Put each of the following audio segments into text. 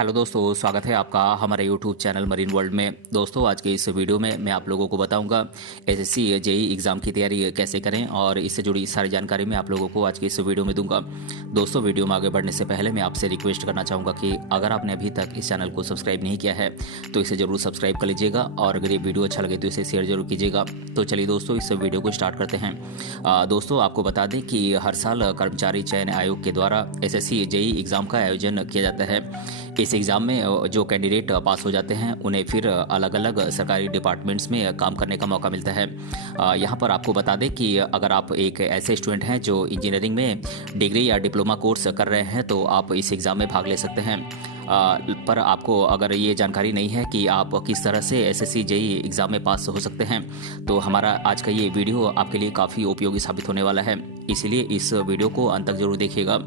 Hello दोस्तों, स्वागत है आपका हमारे यूट्यूब चैनल मरीन वर्ल्ड में। दोस्तों, आज के इस वीडियो में मैं आप लोगों को बताऊंगा एसएससी जेई एग्ज़ाम की तैयारी कैसे करें और इससे जुड़ी सारी जानकारी मैं आप लोगों को आज के इस वीडियो में दूंगा। दोस्तों, वीडियो में आगे बढ़ने से पहले मैं आपसे रिक्वेस्ट करना चाहूँगा कि अगर आपने अभी तक इस चैनल को सब्सक्राइब नहीं किया है तो इसे ज़रूर सब्सक्राइब कर लीजिएगा और अगर ये वीडियो अच्छा लगे तो इसे शेयर जरूर कीजिएगा। तो चलिए दोस्तों, इस वीडियो को स्टार्ट करते हैं। दोस्तों, आपको बता दें कि हर साल कर्मचारी चयन आयोग के द्वारा एसएससी जेई एग्ज़ाम का आयोजन किया जाता है। इस एग्ज़ाम में जो कैंडिडेट पास हो जाते हैं उन्हें फिर अलग अलग सरकारी डिपार्टमेंट्स में काम करने का मौका मिलता है। यहाँ पर आपको बता दें कि अगर आप एक ऐसे स्टूडेंट हैं जो इंजीनियरिंग में डिग्री या डिप्लोमा कोर्स कर रहे हैं तो आप इस एग्ज़ाम में भाग ले सकते हैं। पर आपको अगर ये जानकारी नहीं है कि आप किस तरह से एसएससी जेई एग्ज़ाम में पास हो सकते हैं तो हमारा आज का ये वीडियो आपके लिए काफ़ी उपयोगी साबित होने वाला है, इसलिए इस वीडियो को अंत तक जरूर देखिएगा।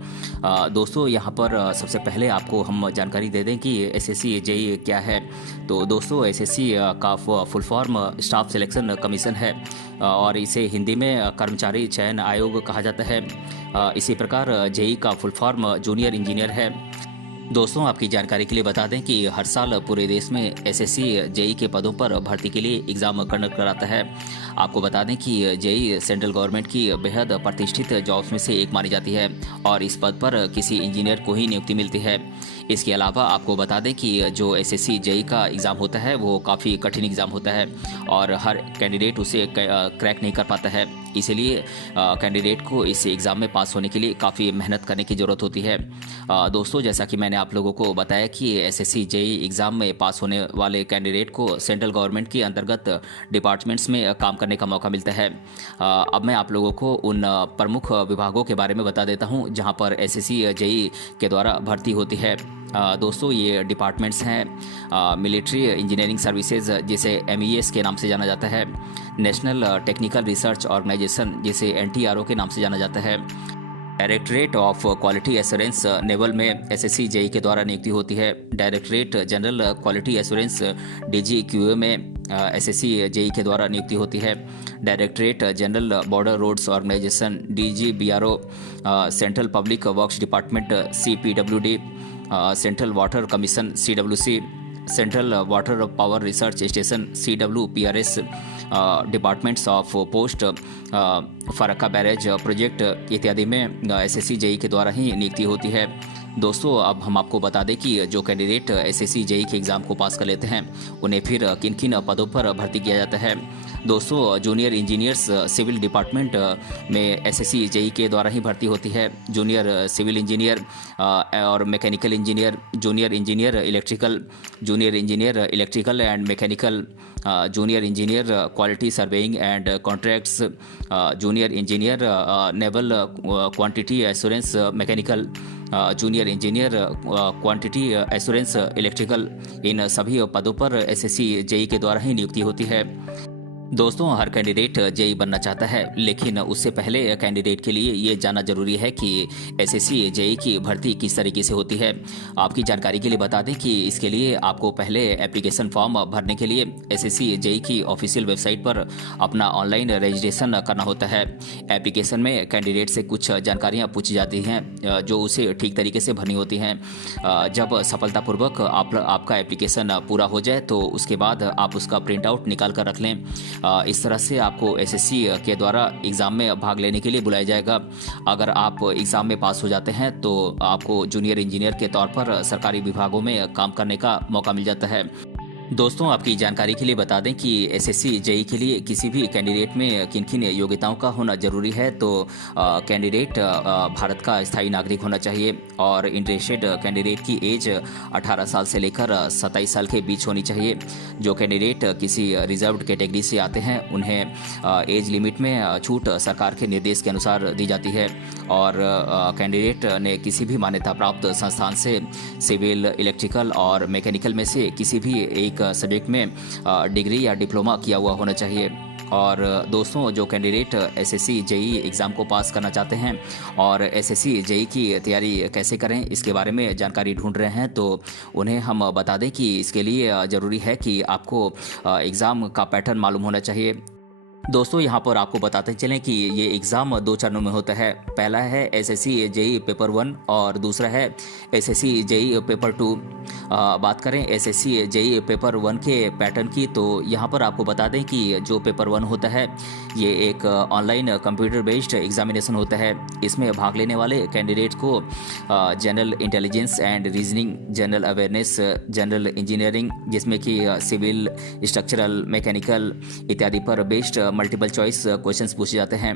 दोस्तों, यहाँ पर सबसे पहले आपको हम जानकारी दे दें कि एसएससी जेई क्या है। तो दोस्तों, एसएससी का full form staff selection commission है और इसे हिंदी में कर्मचारी चयन आयोग कहा जाता है। इसी प्रकार जेई का फुल फॉर्म जूनियर इंजीनियर है। दोस्तों, आपकी जानकारी के लिए बता दें कि हर साल पूरे देश में एसएससी जेई के पदों पर भर्ती के लिए एग्ज़ाम कंडक्ट कराता है। आपको बता दें कि जेई सेंट्रल गवर्नमेंट की बेहद प्रतिष्ठित जॉब्स में से एक मानी जाती है और इस पद पर किसी इंजीनियर को ही नियुक्ति मिलती है। इसके अलावा आपको बता दें कि जो एसएससी जेई का एग्ज़ाम होता है वो काफ़ी कठिन एग्ज़ाम होता है और हर कैंडिडेट उसे क्रैक नहीं कर पाता है, इसलिए कैंडिडेट को इस एग्ज़ाम में पास होने के लिए काफ़ी मेहनत करने की ज़रूरत होती है। दोस्तों, जैसा कि मैंने आप लोगों को बताया कि एसएससी जेई एग्ज़ाम में पास होने वाले कैंडिडेट को सेंट्रल गवर्नमेंट के अंतर्गत डिपार्टमेंट्स में काम करने का मौका मिलता है। अब मैं आप लोगों को उन प्रमुख विभागों के बारे में बता देता हूं जहां पर एसएससी जेई के द्वारा भर्ती होती है। दोस्तों, ये डिपार्टमेंट्स हैं मिलिट्री इंजीनियरिंग सर्विसेज जिसे MES के नाम से जाना जाता है, नेशनल टेक्निकल रिसर्च ऑर्गेनाइजेशन जिसे NTRO के नाम से जाना जाता है, directorate of quality assurance naval में एसएससी जेई के द्वारा नियुक्ति होती है, directorate general quality assurance DGQA में एसएससी जेई के द्वारा नियुक्ति होती है, directorate general border roads organisation DGBRO, central public works department CPWD, central water commission CWC, central water power research station CWPRS, departments of post Farakka barrage project इत्यादि में SSC JE के द्वारा ही नियुक्ति होती है। दोस्तों, अब हम आपको बता दें कि जो कैंडिडेट एसएससी जेई के एग्ज़ाम को पास कर लेते हैं उन्हें फिर किन किन पदों पर भर्ती किया जाता है। दोस्तों, जूनियर इंजीनियर्स सिविल डिपार्टमेंट में एसएससी जेई के द्वारा ही भर्ती होती है। जूनियर सिविल इंजीनियर और mechanical engineer, junior engineer electrical, junior engineer electrical and mechanical, junior engineer quality surveying and contracts, junior engineer naval quantity assurance mechanical, junior engineer quantity assurance electrical, इन सभी पदों पर एसएससी जेई के द्वारा ही नियुक्ति होती है। दोस्तों, हर कैंडिडेट जेई बनना चाहता है, लेकिन उससे पहले कैंडिडेट के लिए ये जानना जरूरी है कि एसएससी जेई की भर्ती किस तरीके से होती है। आपकी जानकारी के लिए बता दें कि इसके लिए आपको पहले एप्लीकेशन फॉर्म भरने के लिए एसएससी जेई की ऑफिशियल वेबसाइट पर अपना ऑनलाइन रजिस्ट्रेशन करना होता है। एप्लीकेशन में कैंडिडेट से कुछ जानकारियाँ पूछी जाती हैं जो उसे ठीक तरीके से भरनी होती हैं। जब सफलतापूर्वक आपका एप्लीकेशन पूरा हो जाए तो उसके बाद आप उसका प्रिंट आउट निकाल कर रख लें। इस तरह से आपको एसएससी के द्वारा एग्ज़ाम में भाग लेने के लिए बुलाया जाएगा। अगर आप एग्ज़ाम में पास हो जाते हैं तो आपको जूनियर इंजीनियर के तौर पर सरकारी विभागों में काम करने का मौका मिल जाता है। दोस्तों, आपकी जानकारी के लिए बता दें कि एसएससी जेई के लिए किसी भी कैंडिडेट में किन किन योग्यताओं का होना जरूरी है। तो कैंडिडेट भारत का स्थायी नागरिक होना चाहिए और इंटरेस्टेड कैंडिडेट की एज 18 साल से लेकर 27 साल के बीच होनी चाहिए। जो कैंडिडेट किसी रिजर्व्ड कैटेगरी से आते हैं उन्हें एज लिमिट में छूट सरकार के निर्देश के अनुसार दी जाती है और कैंडिडेट ने किसी भी मान्यता प्राप्त संस्थान से सिविल, इलेक्ट्रिकल और मैकेनिकल में से किसी भी एक सब्जेक्ट में डिग्री या डिप्लोमा किया हुआ होना चाहिए। और दोस्तों, जो कैंडिडेट एसएससी जेई एग्ज़ाम को पास करना चाहते हैं और एसएससी जेई की तैयारी कैसे करें इसके बारे में जानकारी ढूंढ रहे हैं तो उन्हें हम बता दें कि इसके लिए ज़रूरी है कि आपको एग्ज़ाम का पैटर्न मालूम होना चाहिए। दोस्तों, यहाँ पर आपको बताते चलें कि ये एग्ज़ाम 2 चरणों में होता है। पहला है एसएससी जेई पेपर 1 और दूसरा है एसएससी जेई पेपर 2। बात करें एसएससी जेईई पेपर 1 के पैटर्न की, तो यहाँ पर आपको बता दें कि जो पेपर 1 होता है ये एक ऑनलाइन कंप्यूटर बेस्ड एग्जामिनेशन होता है। इसमें भाग लेने वाले कैंडिडेट को general intelligence and reasoning, general awareness, general engineering जिसमें कि सिविल, स्ट्रक्चरल, मैकेनिकल इत्यादि पर बेस्ड मल्टीपल चॉइस क्वेश्चंस पूछे जाते हैं।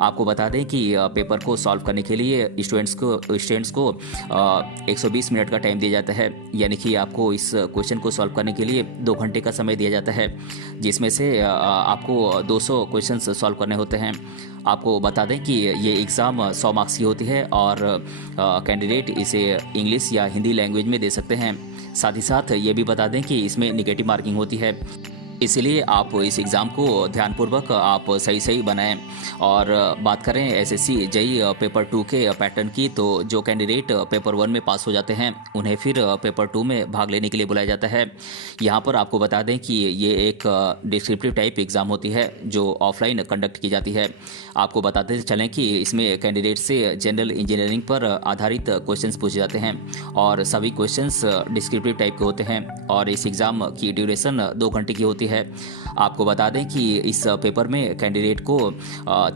आपको बता दें कि पेपर को सॉल्व करने के लिए स्टूडेंट्स को 120 मिनट का टाइम दिया जाता है, यानी कि आपको इस क्वेश्चन को सॉल्व करने के लिए 2 घंटे का समय दिया जाता है, जिसमें से आपको 200 क्वेश्चंस सॉल्व करने होते हैं। आपको बता दें कि ये एग्ज़ाम 100 मार्क्स की होती है और कैंडिडेट इसे इंग्लिश या हिंदी लैंग्वेज में दे सकते हैं। साथ ही साथ ये भी बता दें कि इसमें नेगेटिव मार्किंग होती है, इसलिए आप इस एग्ज़ाम को ध्यानपूर्वक आप सही बनाएं। और बात करें एसएससी जेईई पेपर 2 के पैटर्न की, तो जो कैंडिडेट पेपर 1 में पास हो जाते हैं उन्हें फिर पेपर 2 में भाग लेने के लिए बुलाया जाता है। यहाँ पर आपको बता दें कि ये एक डिस्क्रिप्टिव टाइप एग्ज़ाम होती है जो ऑफलाइन कंडक्ट की जाती है। आपको बताते चलें कि इसमें कैंडिडेट से जनरल इंजीनियरिंग पर आधारित क्वेश्चंस पूछे जाते हैं और सभी क्वेश्चंस डिस्क्रिप्टिव टाइप के होते हैं और इस एग्ज़ाम की ड्यूरेशन 2 घंटे की होती है। आपको बता दें कि इस पेपर में कैंडिडेट को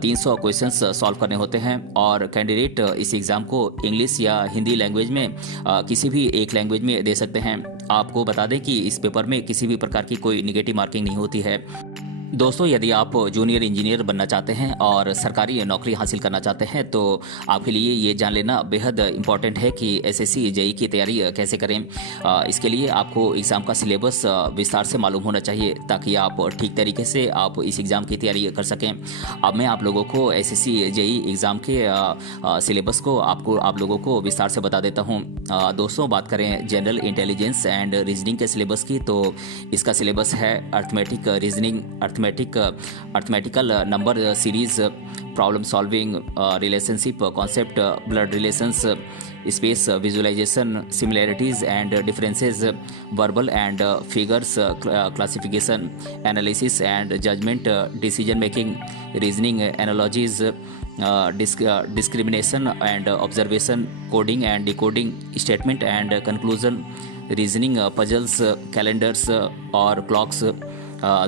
300 क्वेश्चंस सॉल्व करने होते हैं और कैंडिडेट इस एग्ज़ाम को इंग्लिश या हिंदी लैंग्वेज में किसी भी एक लैंग्वेज में दे सकते हैं। आपको बता दें कि इस पेपर में किसी भी प्रकार की कोई नेगेटिव मार्किंग नहीं होती है। दोस्तों, यदि आप जूनियर इंजीनियर बनना चाहते हैं और सरकारी नौकरी हासिल करना चाहते हैं तो आपके लिए ये जान लेना बेहद इम्पॉर्टेंट है कि एसएससी जेईई की तैयारी कैसे करें। इसके लिए आपको एग्ज़ाम का सिलेबस विस्तार से मालूम होना चाहिए ताकि आप ठीक तरीके से आप इस एग्ज़ाम की तैयारी कर सकें। अब मैं आप लोगों को एसएससी जेईई एग्ज़ाम के सिलेबस को आप लोगों को विस्तार से बता देता हूँ। दोस्तों, बात करें जनरल इंटेलिजेंस एंड रीजनिंग के सिलेबस की, तो इसका सिलेबस है arithmetic reasoning, arithmetical number series, problem solving, relationship concept, blood relations, space visualisation, similarities and differences, verbal and figures classification, analysis and judgement, decision making, reasoning, analogies, discrimination and observation, coding and decoding, statement and conclusion, reasoning, puzzles, calendars और clocks.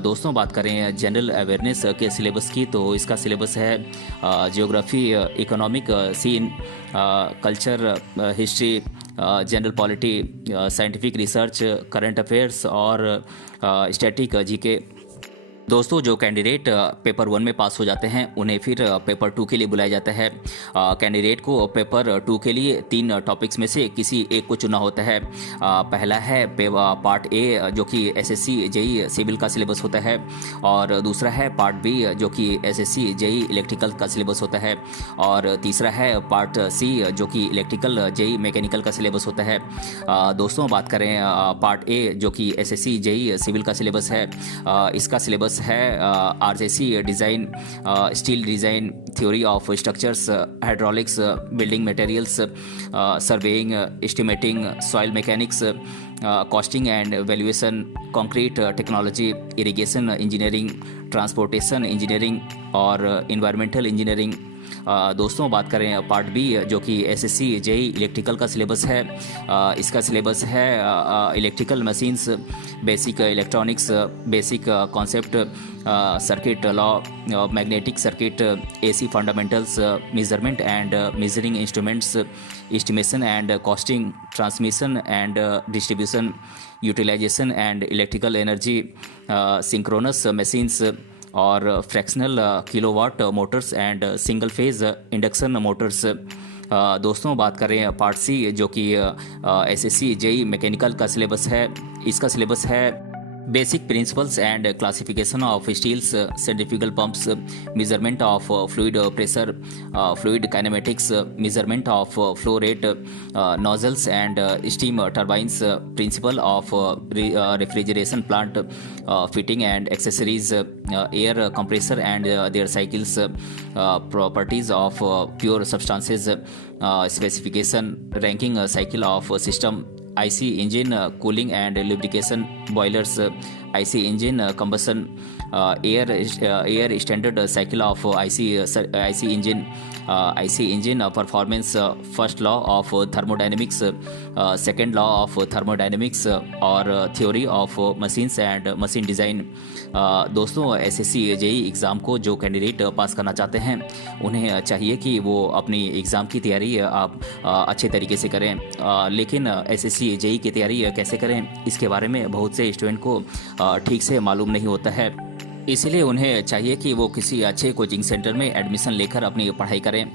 दोस्तों, बात करें general awareness के syllabus की, तो इसका syllabus है geography, economic scene, culture, history, general polity, scientific research, current affairs और स्टैटिक जीके। दोस्तों, जो कैंडिडेट पेपर 1 में पास हो जाते हैं उन्हें फिर पेपर 2 के लिए बुलाया जाता है। कैंडिडेट को पेपर 2 के लिए 3 टॉपिक्स में से किसी एक को चुना होता है। पहला है पार्ट ए जो कि एसएससी जेईई सिविल का सिलेबस होता है, और दूसरा है पार्ट बी जो कि एसएससी जेईई इलेक्ट्रिकल का सिलेबस होता है, और तीसरा है पार्ट सी जो कि इलेक्ट्रिकल जेईई मैकेनिकल का सिलेबस होता है। दोस्तों, बात करें पार्ट ए जो कि एसएससी जेईई सिविल का सिलेबस है, इसका सिलेबस है RJC design, steel design, theory of structures, hydraulics, building materials, surveying, estimating, soil mechanics, costing and valuation, concrete technology, irrigation engineering, transportation engineering और इन्वायरमेंटल इंजीनियरिंग। दोस्तों, बात करें पार्ट बी जो कि एसएससी जेईई इलेक्ट्रिकल का syllabus है, इसका syllabus है electrical machines, basic electronics, basic concept, circuit law, magnetic circuit, AC fundamentals, measurement and measuring instruments, estimation and costing, transmission and distribution, utilisation and electrical energy, synchronous machines और fractional kilowatt motors and single phase induction motors. दोस्तों, बात करें part C जो कि SSC JEE mechanical का syllabus है, इसका syllabus है basic principles and classification of steels, centrifugal pumps, measurement of fluid pressure, fluid kinematics, measurement of flow rate, nozzles and steam turbines, principle of refrigeration plant, fitting and accessories, air compressor and their cycles, properties of pure substances, specification, Rankine cycle of system, IC engine, cooling and lubrication, boilers, IC engine, combustion, air standard cycle of IC engine, IC engine performance, first law of thermodynamics, second law of thermodynamics और theory of machines and machine design. दोस्तों, SSC JEE exam को जो candidate pass करना चाहते हैं उन्हें चाहिए कि वो अपनी एग्ज़ाम की तैयारी आप अच्छे तरीके से करें। लेकिन एसएससी जेईई की तैयारी कैसे करें, इसके बारे में बहुत से स्टूडेंट को ठीक से मालूम नहीं होता है। इसलिए उन्हें चाहिए कि वो किसी अच्छे कोचिंग सेंटर में एडमिशन लेकर अपनी पढ़ाई करें।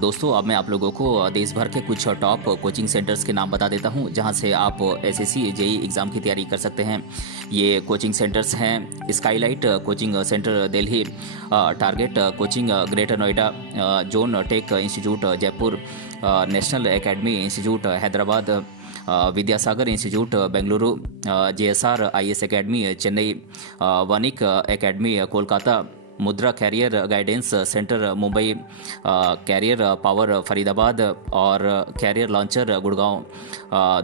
दोस्तों, अब मैं आप लोगों को देश भर के कुछ टॉप कोचिंग सेंटर्स के नाम बता देता हूं, जहां से आप एसएससी जेईई एग्ज़ाम की तैयारी कर सकते हैं। ये कोचिंग सेंटर्स हैं: Skylight coaching centre Delhi, target coaching greater Noida, zone tech institute Jaipur, national academy institute Hyderabad, Vidyasagar institute Bengaluru, JSR IAS academy Chennai, Vanik academy Kolkata, Mudra career guidance centre Mumbai, career power Faridabad और कैरियर लॉन्चर गुड़गांव।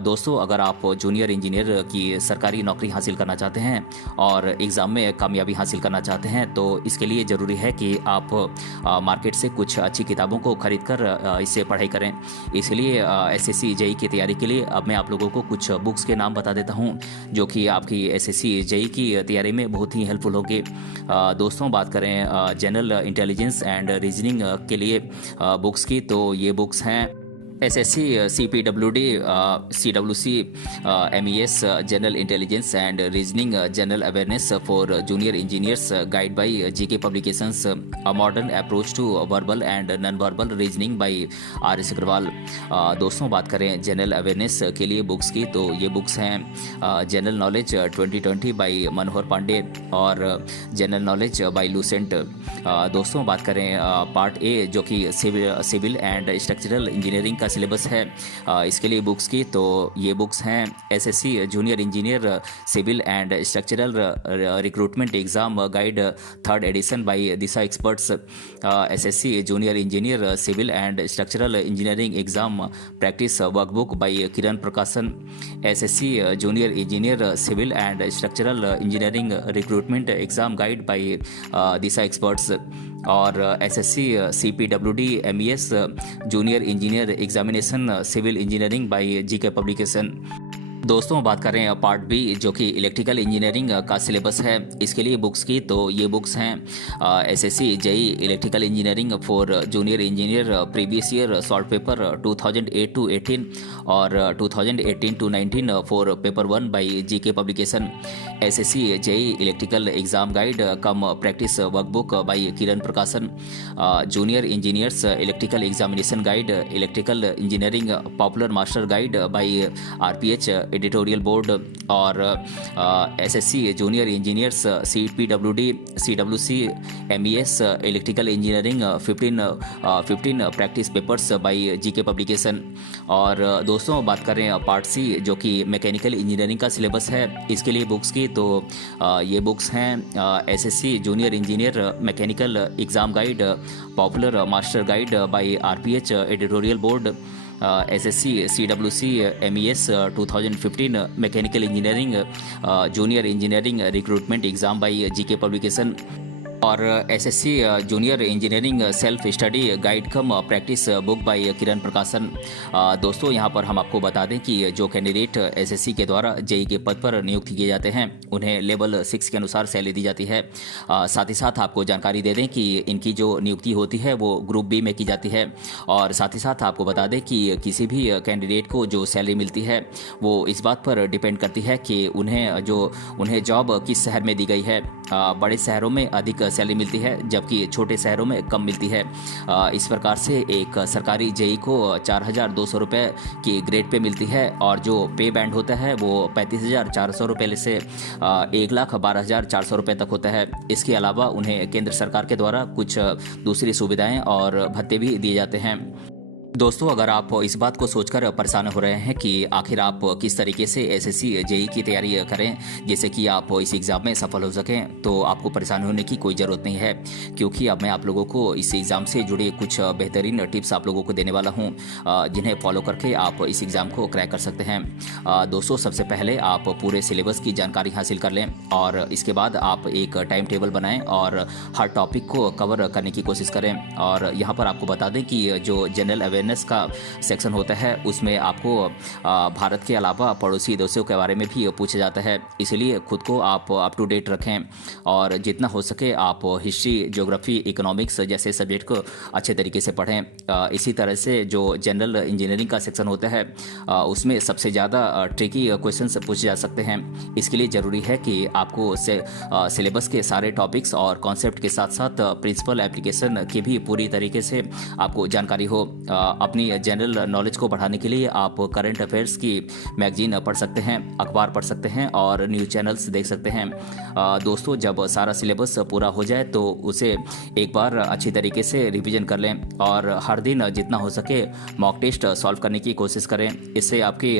दोस्तों, अगर आप जूनियर इंजीनियर की सरकारी नौकरी हासिल करना चाहते हैं और एग्ज़ाम में कामयाबी हासिल करना चाहते हैं तो इसके लिए ज़रूरी है कि आप मार्केट से कुछ अच्छी किताबों को खरीद कर इससे पढ़ाई करें। इसलिए एसएससी जेईई की तैयारी के लिए अब मैं आप लोगों को कुछ बुक्स के नाम बता देता हूं, जो कि आपकी एसएससी जेईई की तैयारी में बहुत ही हेल्पफुल होगी। दोस्तों, बात करें जनरल इंटेलिजेंस एंड रीजनिंग के लिए बुक्स की, तो ये बुक्स हैं SSC CPWD, CWC, MES general intelligence and reasoning, general awareness for junior engineers, guide by GK publications, a modern approach to verbal and non verbal reasoning by R S. Agarwal. दोस्तों, बात करें general awareness के लिए books की, तो ये books हैं general knowledge 2020 bye मनोहर पांडे और जनरल नॉलेज बाय लूसेंट। दोस्तों, बात करें पार्ट ए, जो कि सिविल एंड स्ट्रक्चरल इंजीनियरिंग का सिलेबस है, इसके लिए बुक्स की, तो ये बुक्स हैं SSC junior engineer civil and structural recruitment exam guide 3rd edition by Disha experts, SSC junior engineer civil and structural engineering exam practice workbook by Kiran Prakashan, SSC junior engineer civil and structural engineering recruitment exam guide by Disha experts और SSC CPWD MES junior engineer examination civil engineering by GK publication. दोस्तों, बात करें part B, जो कि electrical engineering का syllabus है, इसके लिए बुक्स की, तो ये बुक्स हैं SSC JEE electrical engineering for junior engineer previous year solve paper 2008 to 18 और 2018 to 19 for paper 1 by GK publication, SSC JEE electrical exam guide cum practice workbook by Kiran Prakashan, junior engineers electrical examination guide electrical engineering popular master guide by RPH editorial board और SSC junior engineers CPWD CWC MES electrical engineering 15 practice papers by GK publication. और दोस्तों, बात करें part C, जो कि mechanical engineering का syllabus है, इसके लिए बुक्स की, तो ये बुक्स हैं SSC junior engineer mechanical exam guide popular master guide by RPH editorial board, SSC CWC MES 2015 mechanical engineering junior engineering recruitment exam by GK publication और SSC junior engineering self study guide cum practice book by Kiran Prakashan. दोस्तों, यहाँ पर हम आपको बता दें कि जो कैंडिडेट एसएससी के द्वारा जेईई के पद पर नियुक्त किए जाते हैं उन्हें लेवल 6 के अनुसार सैलरी दी जाती है। साथ ही साथ आपको जानकारी दे दें कि इनकी जो नियुक्ति होती है वो ग्रुप बी में की जाती है और साथ ही साथ आपको बता दें कि किसी भी कैंडिडेट को जो सैलरी मिलती है वो इस बात पर डिपेंड करती है कि उन्हें जॉब किस शहर में दी गई है। बड़े शहरों में अधिक सैलरी मिलती है जबकि छोटे शहरों में कम मिलती है। इस प्रकार से एक सरकारी जेईई को 4,200 रुपये की ग्रेड पे मिलती है और जो पे बैंड होता है वो 35,400 रुपये से 1,12,400 रुपये तक होता है। इसके अलावा उन्हें केंद्र सरकार के द्वारा कुछ दूसरी सुविधाएं और भत्ते भी दिए जाते हैं। दोस्तों, अगर आप इस बात को सोचकर परेशान हो रहे हैं कि आखिर आप किस तरीके से एसएससी जेईई की तैयारी करें जिससे कि आप इस एग्ज़ाम में सफल हो सकें, तो आपको परेशान होने की कोई ज़रूरत नहीं है, क्योंकि अब मैं आप लोगों को इस एग्ज़ाम से जुड़े कुछ बेहतरीन टिप्स आप लोगों को देने वाला हूं, जिन्हें फॉलो करके आप इस एग्ज़ाम को क्रैक कर सकते हैं। दोस्तों, सबसे पहले आप पूरे सिलेबस की जानकारी हासिल कर लें और इसके बाद आप एक टाइम टेबल बनाएं और हर टॉपिक को कवर करने की कोशिश करें। और यहाँ पर आपको बता दें कि जो जनरल अवेयरनेस का सेक्शन होता है उसमें आपको भारत के अलावा पड़ोसी देशों के बारे में भी पूछा जाता है, इसलिए खुद को आप अप टू डेट रखें और जितना हो सके आप हिस्ट्री, ज्योग्राफी, इकोनॉमिक्स जैसे सब्जेक्ट को अच्छे तरीके से पढ़ें। इसी तरह से जो जनरल इंजीनियरिंग का सेक्शन होता है उसमें सबसे ज़्यादा ट्रिकी क्वेश्चंस पूछे जा सकते हैं। इसके लिए ज़रूरी है कि आपको सिलेबस के सारे टॉपिक्स और कॉन्सेप्ट के साथ साथ प्रिंसिपल एप्लीकेशन की भी पूरी तरीके से आपको जानकारी हो। अपनी जनरल नॉलेज को बढ़ाने के लिए आप करंट अफेयर्स की मैगजीन पढ़ सकते हैं, अखबार पढ़ सकते हैं और न्यूज़ चैनल्स देख सकते हैं। दोस्तों, जब सारा सिलेबस पूरा हो जाए तो उसे एक बार अच्छी तरीके से रिवीजन कर लें और हर दिन जितना हो सके मॉक टेस्ट सॉल्व करने की कोशिश करें। इससे आपके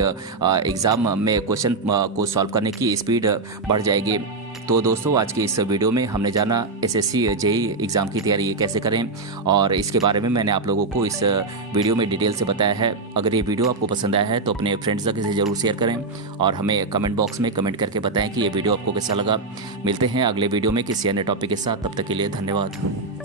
एग्ज़ाम में क्वेश्चन को सॉल्व करने की स्पीड बढ़ जाएगी। तो दोस्तों, आज की इस वीडियो में हमने जाना एसएससी जेईई एग्ज़ाम की तैयारी कैसे करें और इसके बारे में मैंने आप लोगों को इस वीडियो में डिटेल से बताया है। अगर ये वीडियो आपको पसंद आया है तो अपने फ्रेंड्स तक इसे ज़रूर शेयर करें और हमें कमेंट बॉक्स में कमेंट करके बताएं कि ये वीडियो आपको कैसा लगा। मिलते हैं अगले वीडियो में किसी अन्य टॉपिक के साथ, तब तक के लिए धन्यवाद।